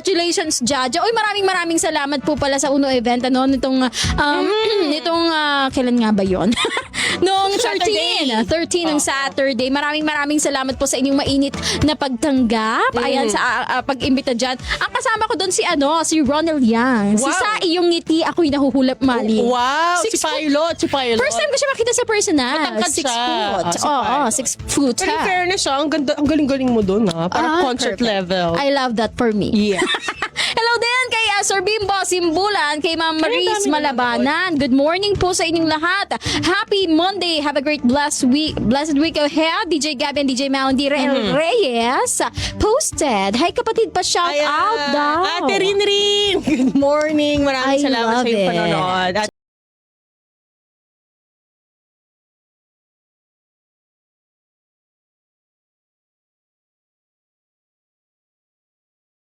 Congratulations, Jaja. Uy, maraming salamat po pala sa Uno event. Ano, nitong kailan nga ba yon? Noong 13 ng Saturday. Maraming salamat po sa inyong mainit na pagtanggap. Ayan, sa pag-imbita dyan. Ang kasama ko doon si Ronald Yang. Wow. Si Sa iyong ngiti, ako'y nahuhulap mali. Wow, Six si Pilot. First time ko siya makita sa personal. Matangkad 6 siya. foot. Si Oo, Pilot. 6 foot. Pero in fairness siya, ang galing-galing mo doon ha. Parang concert Perfect. level. I love that for me. Yeah. Hello din kay Sir Bimbo Simbulan, kay Ma'am Maris dami Malabanan. Good morning po sa inyong lahat. Happy Monday. Have a great blessed week ahead. DJ Gabby and DJ Melandira Reyes posted. Hi kapatid pa, shout out daw. Ate Rinrin. Good morning. Maraming I salamat love sa iyong it. panonood. At